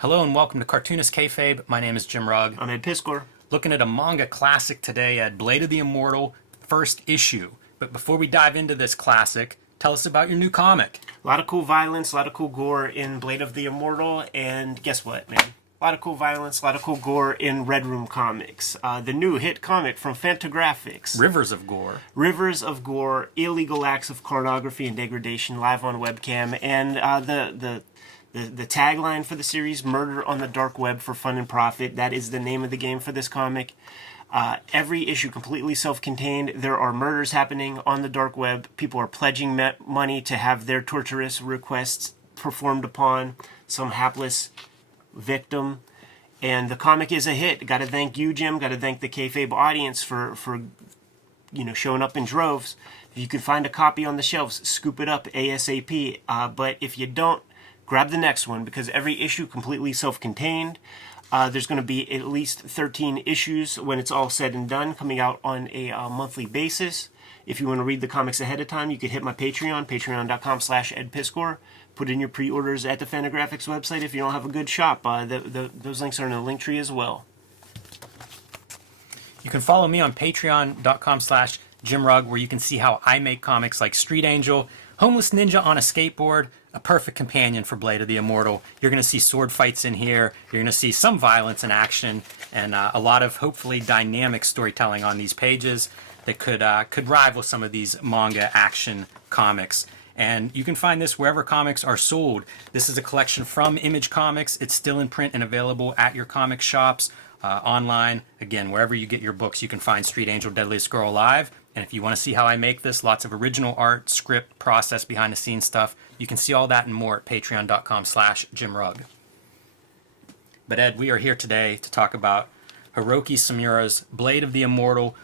Hello and welcome to Cartoonist Kayfabe. My name is Jim Rugg. I'm Ed Piskor. Looking at a manga classic today at Blade of the Immortal, first issue. But before we dive into this classic, tell us about your new comic. A lot of cool violence, a lot of cool gore in Blade of the Immortal, and guess what, man? A lot of cool violence, a lot of cool gore in Red Room Comics. The new hit comic from Fantagraphics. Rivers of Gore. Rivers of Gore, illegal acts of pornography and degradation live on webcam, and the tagline for the series, Murder on the Dark Web for Fun and Profit. That is the name of the game for this comic. Every issue completely self-contained. There are murders happening on the dark web. People are pledging money to have their torturous requests performed upon some hapless victim. And the comic is a hit. Got to thank you, Jim. Got to thank the Kayfabe audience for showing up in droves. If you can find a copy on the shelves, scoop it up ASAP. But if you don't, grab the next one, because every issue completely self-contained. There's going to be at least 13 issues when it's all said and done, coming out on a monthly basis. If you want to read the comics ahead of time, you could hit my Patreon, patreon.com/edpiskor. Put in your pre-orders at the Fantagraphics website if you don't have a good shop. Those links are in the link tree as well. You can follow me on patreon.com/JimRugg, where you can see how I make comics like Street Angel, Homeless Ninja on a Skateboard, a perfect companion for Blade of the Immortal. You're going to see sword fights in here. You're going to see some violence and action, and a lot of hopefully dynamic storytelling on these pages that could rival some of these manga action comics. And you can find this wherever comics are sold. This is a collection from Image Comics. It's still in print and available at your comic shops, online. Again, wherever you get your books, you can find Street Angel, Deadliest Girl Alive. And if you want to see how I make this, lots of original art, script, process, behind-the-scenes stuff, you can see all that and more at patreon.com/JimRugg. But Ed, we are here today to talk about Hiroaki Samura's Blade of the Immortal,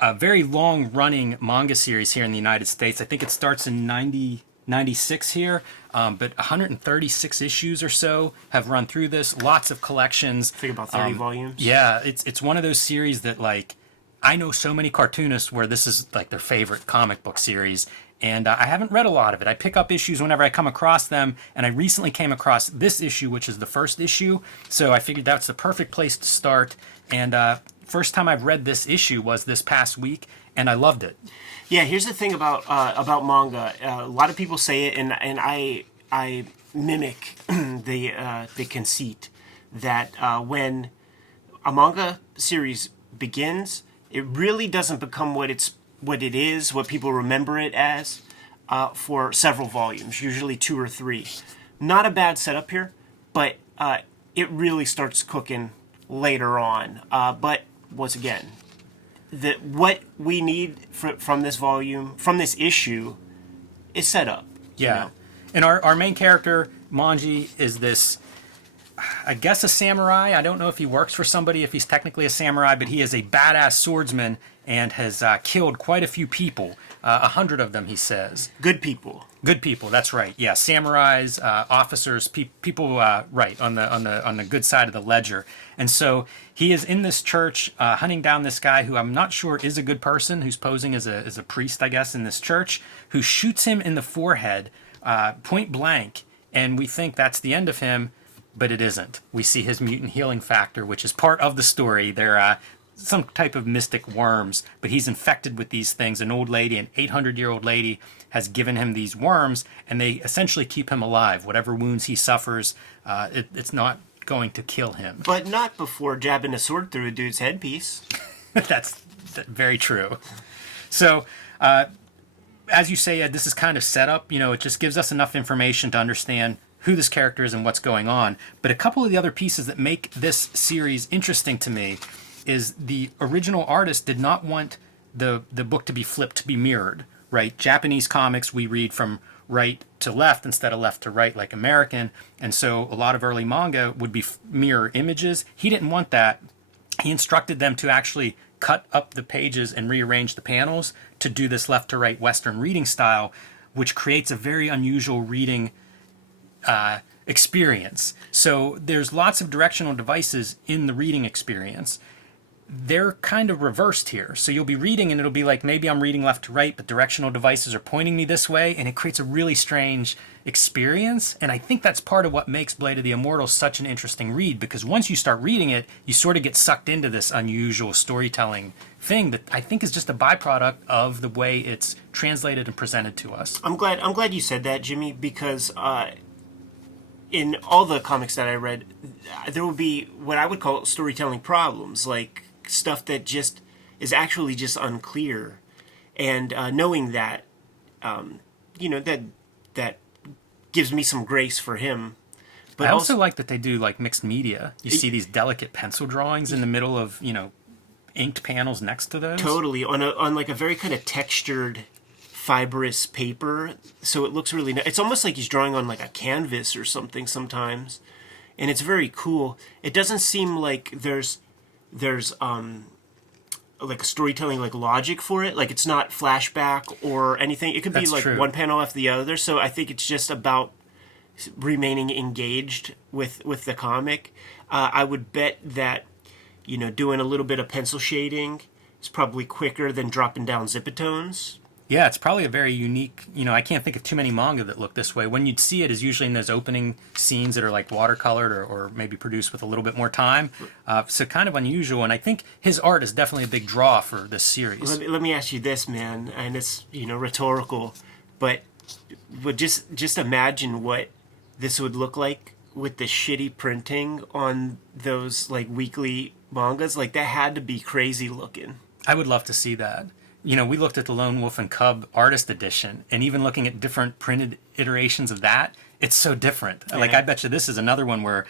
a very long-running manga series here in the United States. I think it starts in 96 here, but 136 issues or so have run through this. Lots of collections. I think about 30 volumes. Yeah, it's one of those series that, like, I know so many cartoonists where this is like their favorite comic book series, and I haven't read a lot of it. I pick up issues whenever I come across them, and I recently came across this issue, which is the first issue, so I figured that's the perfect place to start. And first time I've read this issue was this past week, and I loved it. Yeah, here's the thing about manga. A lot of people say it, and I mimic the conceit that when a manga series begins, it really doesn't become what it is, what people remember it as, for several volumes, usually 2 or 3. Not a bad setup here, but it really starts cooking later on. But once again, what we need from this volume, from this issue, is set up. Yeah. You know? And our main character, Manji, is this, I guess, a samurai. I don't know if he works for somebody, if he's technically a samurai, but he is a badass swordsman and has killed quite a few people. 100 of them, he says. Good people. Good people. That's right. Yeah, samurais, officers, people, right on the good side of the ledger. And so he is in this church, hunting down this guy who I'm not sure is a good person, who's posing as a priest, I guess, in this church, who shoots him in the forehead, point blank, and we think that's the end of him. But it isn't. We see his mutant healing factor, which is part of the story. They're some type of mystic worms, but he's infected with these things. An old lady, an 800-year-old lady, has given him these worms, and they essentially keep him alive. Whatever wounds he suffers, it's not going to kill him. But not before jabbing a sword through a dude's headpiece. That's very true. So, as you say, Ed, this is kind of set up. It just gives us enough information to understand who this character is and what's going on. But a couple of the other pieces that make this series interesting to me is the original artist did not want the book to be flipped, to be mirrored, right? Japanese comics, we read from right to left instead of left to right like American, and so a lot of early manga would be mirror images. He didn't want that. He instructed them to actually cut up the pages and rearrange the panels to do this left to right Western reading style, which creates a very unusual reading experience. So there's lots of directional devices in the reading experience. they're kind of reversed here. So you'll be reading and it'll be like maybe I'm reading left to right, but directional devices are pointing me this way, and it creates a really strange experience. And I think that's part of what makes Blade of the Immortal such an interesting read, because once you start reading it, you sort of get sucked into this unusual storytelling thing that I think is just a byproduct of the way it's translated and presented to us. I'm glad you said that, Jimmy, because in all the comics that I read, there would be what I would call storytelling problems, like stuff that just is actually just unclear, and knowing that, that gives me some grace for him. But I also like that they do like mixed media. You see these delicate pencil drawings in the middle of, inked panels next to those. Totally, on like a very kind of textured, fibrous paper, so it looks really nice. It's almost like he's drawing on like a canvas or something sometimes, and it's very cool. It doesn't seem like there's like storytelling like logic for it, like it's not flashback or anything. It could be That's like true. one panel after the other, so I think it's just about remaining engaged with the comic. I would bet that doing a little bit of pencil shading is probably quicker than dropping down zipatones. Yeah, it's probably a very unique, I can't think of too many manga that look this way. When you'd see it is usually in those opening scenes that are like watercolored or maybe produced with a little bit more time. So kind of unusual. And I think his art is definitely a big draw for this series. Let me ask you this, man, and it's, rhetorical, but just imagine what this would look like with the shitty printing on those like weekly mangas. Like that had to be crazy looking. I would love to see that. We looked at the Lone Wolf and Cub artist edition, and even looking at different printed iterations of that, it's so different. Yeah. Like, I bet you this is another one where,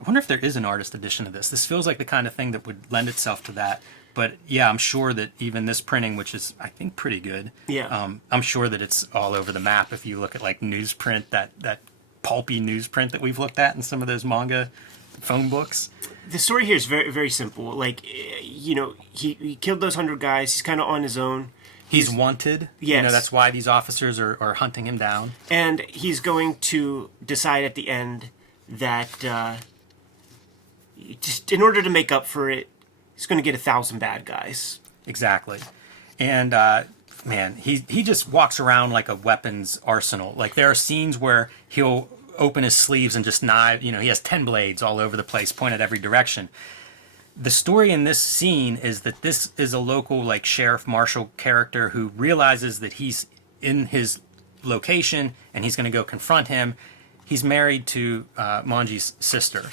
I wonder if there is an artist edition of this. This feels like the kind of thing that would lend itself to that. But yeah, I'm sure that even this printing, which is, I think, pretty good, I'm sure that it's all over the map if you look at like newsprint, that pulpy newsprint that we've looked at in some of those manga phone books. The story here is very, very simple. Like, he killed those 100 guys. He's kind of on his own. He's wanted. Yes. That's why these officers are hunting him down. And he's going to decide at the end that just in order to make up for it, he's going to get 1,000 bad guys. Exactly. And, man, he just walks around like a weapons arsenal. Like, there are scenes where he'll open his sleeves and just knife, he has 10 blades all over the place, point at every direction. The story in this scene is that this is a local like sheriff marshal character who realizes that he's in his location and he's going to go confront him. He's married to Manji's sister.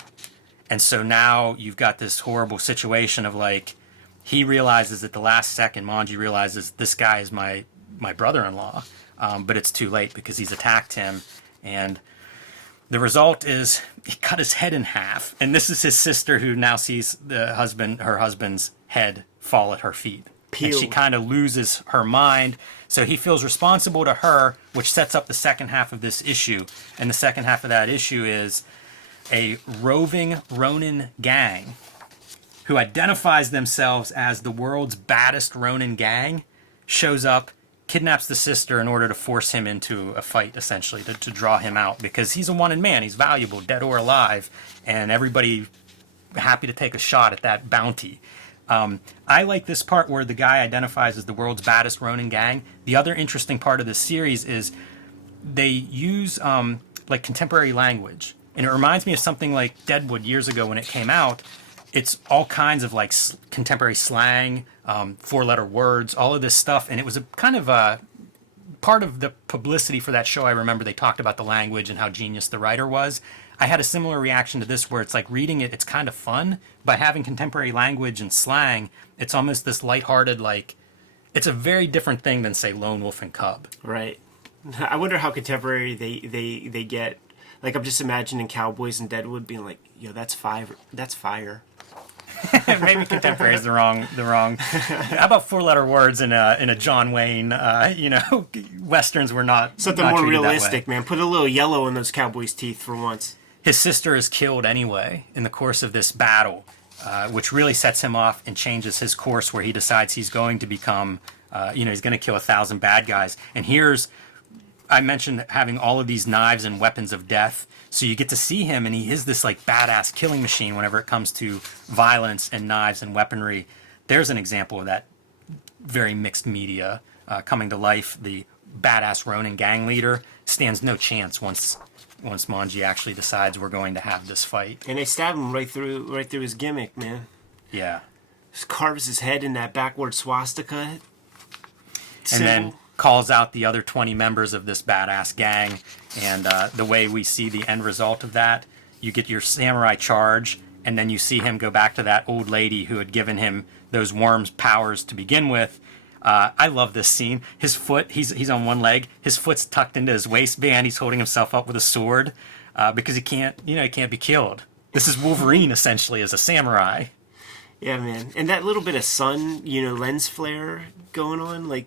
And so now you've got this horrible situation of like, he realizes at the last second, Manji realizes this guy is my brother-in-law, but it's too late because he's attacked him. And the result is he cut his head in half, and this is his sister who now sees her husband's head fall at her feet. Peeled. And she kind of loses her mind, so he feels responsible to her, which sets up the second half of this issue. And the second half of that issue is a roving Ronin gang who identifies themselves as the world's baddest Ronin gang shows up, kidnaps the sister in order to force him into a fight, essentially, to draw him out, because he's a wanted man. He's valuable, dead or alive, and everybody happy to take a shot at that bounty. I like this part where the guy identifies as the world's baddest Ronin gang. The other interesting part of this series is they use like contemporary language, and it reminds me of something like Deadwood years ago when it came out. It's all kinds of like contemporary slang, four-letter words, all of this stuff. And it was a kind of a part of the publicity for that show. I remember they talked about the language and how genius the writer was. I had a similar reaction to this where it's like reading it, it's kind of fun. By having contemporary language and slang, it's almost this lighthearted, like, it's a very different thing than, say, Lone Wolf and Cub. Right. I wonder how contemporary they get. Like, I'm just imagining cowboys in Deadwood being like, yo, that's fire. That's fire. Maybe contemporary is the wrong. How about four-letter words in a John Wayne? Westerns were not Something not more treated that way. realistic, man. Put a little yellow in those cowboys' teeth for once. His sister is killed anyway in the course of this battle, which really sets him off and changes his course, where he decides he's going to become, he's going to kill 1,000 bad guys. And I mentioned having all of these knives and weapons of death. So you get to see him, and he is this like badass killing machine whenever it comes to violence and knives and weaponry. there's an example of that very mixed media coming to life. The badass Ronin gang leader stands no chance once Manji actually decides we're going to have this fight. And they stab him right through his gimmick, man. Yeah. Just carves his head in that backward swastika symbol. And then calls out the other 20 members of this badass gang. And the way we see the end result of that, you get your samurai charge, and then you see him go back to that old lady who had given him those worms' powers to begin with. I love this scene. His foot, he's on one leg. His foot's tucked into his waistband. He's holding himself up with a sword because he can't be killed. This is Wolverine, essentially, as a samurai. Yeah, man. And that little bit of sun, lens flare going on, like,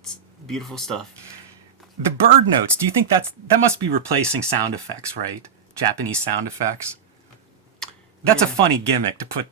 it's beautiful stuff. The bird notes, do you think that must be replacing sound effects, right? Japanese sound effects. That's a funny gimmick to put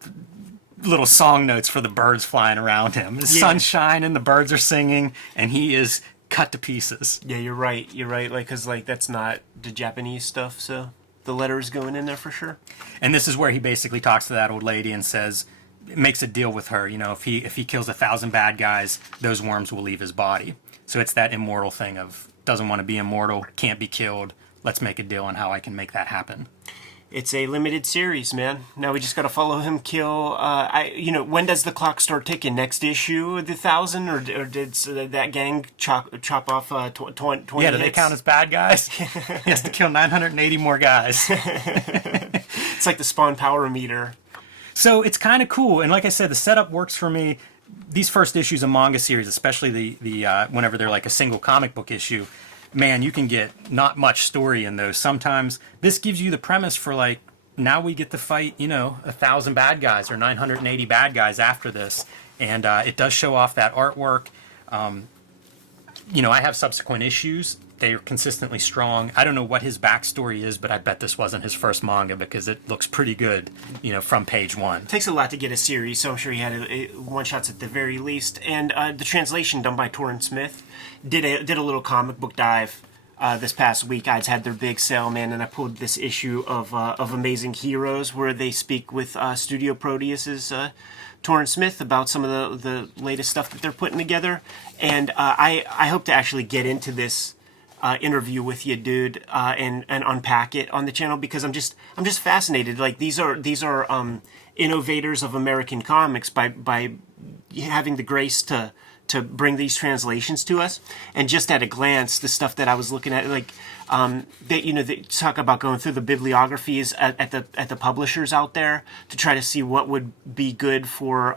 little song notes for the birds flying around him. The sun's shining, the birds are singing, and he is cut to pieces. Yeah, you're right. Like, because that's not the Japanese stuff, so the letter is going in there for sure. And this is where he basically talks to that old lady and says, makes a deal with her. If he kills 1,000 bad guys, those worms will leave his body. So it's that immortal thing of doesn't want to be immortal, can't be killed. Let's make a deal on how I can make that happen. It's a limited series, man. Now we just got to follow him kill. When does the clock start ticking? Next issue, the 1,000, or did that gang chop off 20? Yeah, do they count as bad guys? He has to kill 980 more guys. It's like the Spawn power meter. So it's kind of cool, and like I said, the setup works for me. These first issues of manga series, especially the whenever they're like a single comic book issue, man, you can get not much story in those. Sometimes this gives you the premise for like, now we get to fight, 1,000 bad guys or 980 bad guys after this. And it does show off that artwork. I have subsequent issues. They are consistently strong. I don't know what his backstory is, but I bet this wasn't his first manga because it looks pretty good, from page one. It takes a lot to get a series, so I'm sure he had one-shots at the very least. And the translation done by Torrin Smith did a little comic book dive this past week. I'd had their big sale, man, and I pulled this issue of Amazing Heroes where they speak with Studio Proteus's Torrin Smith about some of the latest stuff that they're putting together. And I hope to actually get into this interview with you, dude, and unpack it on the channel because I'm just fascinated. Like these are innovators of American comics by having the grace to bring these translations to us. And just at a glance, the stuff that I was looking at, like they talk about going through the bibliographies at the publishers out there to try to see what would be good for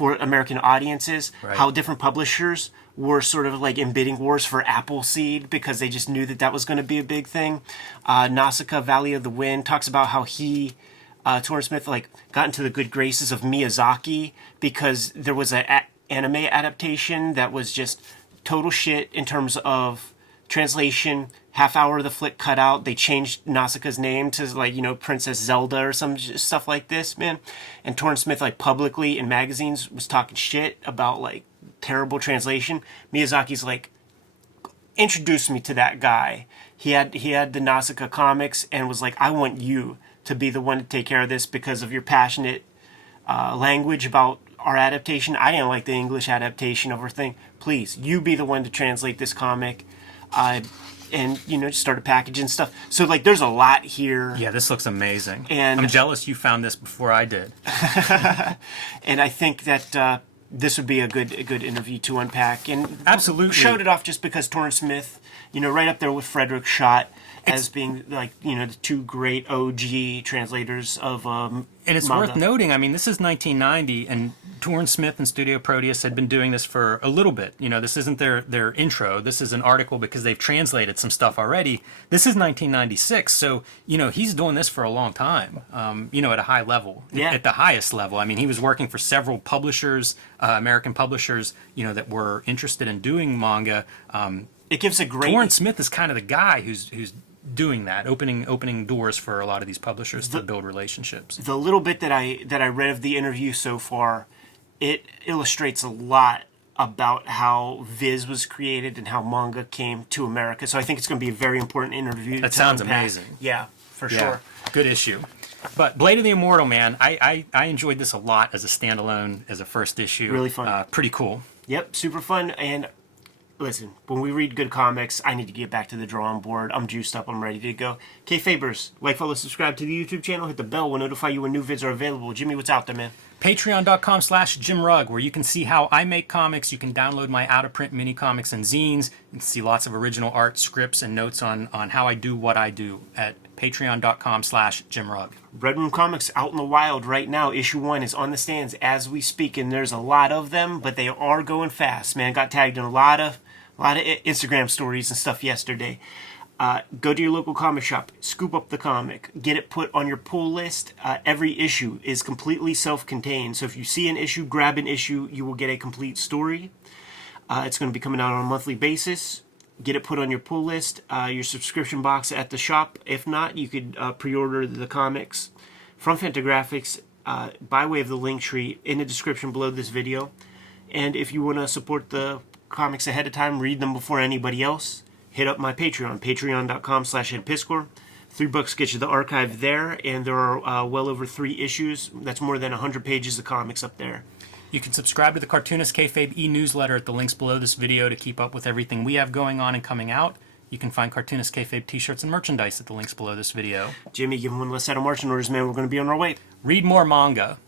American audiences. Right. How different publishers were sort of like in bidding wars for Appleseed because they just knew that was going to be a big thing. Nausicaa, Valley of the Wind talks about how he, Torrin Smith, got into the good graces of Miyazaki because there was an anime adaptation that was just total shit in terms of translation. Half hour of the flick cut out. They changed Nausicaa's name to Princess Zelda or some stuff like this, man. And Torrin Smith publicly in magazines was talking shit about terrible translation. Miyazaki's introduced me to that guy. He had the Nausicaa comics and was like, I want you to be the one to take care of this because of your passionate language about our adaptation. I didn't like the English adaptation of our thing. Please, you be the one to translate this comic. And just started packaging stuff. So there's a lot here. Yeah, this looks amazing. And I'm jealous you found this before I did. And I think that this would be a good interview to unpack. And absolutely showed it off just because Torrin Smith, right up there with Frederick Schott as being the two great OG translators of and it's manga. Worth noting, this is 1990, and Torrin Smith and Studio Proteus had been doing this for a little bit. This isn't their intro. This is an article because they've translated some stuff already. This is 1996, so he's doing this for a long time. At a high level, at the highest level. He was working for several publishers, American publishers, that were interested in doing manga. It gives a great. Torrin Smith is kind of the guy who's doing that, opening doors for a lot of these publishers to build relationships. The little bit that I read of the interview so far, it illustrates a lot about how Viz was created and how manga came to America. So I think it's going to be a very important interview. That sounds amazing. Yeah. for sure. Good issue. But Blade of the Immortal, man, I enjoyed this a lot as a standalone, as a first issue. Really fun. Pretty cool. Yep, super fun. And listen, when we read good comics, I need to get back to the drawing board. I'm juiced up. I'm ready to go. Kayfabers, like, follow, subscribe to the YouTube channel. Hit the bell. We'll notify you when new vids are available. Jimmy, what's out there, man? Patreon.com/JimRugg, where you can see how I make comics. You can download my out-of-print mini comics and zines. You can see lots of original art, scripts, and notes on how I do what I do at Patreon.com/JimRugg. Red Room Comics out in the wild right now. Issue 1 is on the stands as we speak, and there's a lot of them, but they are going fast, man. Got tagged in a lot of Instagram stories and stuff yesterday. Go to your local comic shop, scoop up the comic, get it put on your pull list. Every issue is completely self-contained, so if you see an issue, grab an issue, you will get a complete story. It's going to be coming out on a monthly basis. Get it put on your pull list, your subscription box at the shop. If not, you could pre-order the comics from Fantagraphics by way of the link tree in the description below this video. And if you want to support the comics ahead of time, read them before anybody else, hit up my Patreon, patreon.com/EdPiscor. $3 gets you the archive there, and there are well over 3 issues. That's more than 100 pages of comics up there. You can subscribe to the Cartoonist Kayfabe e-newsletter at the links below this video to keep up with everything we have going on and coming out. You can find Cartoonist Kayfabe t-shirts and merchandise at the links below this video. Jimmy, give him one less set of marching orders, man. We're going to be on our way. Read more manga.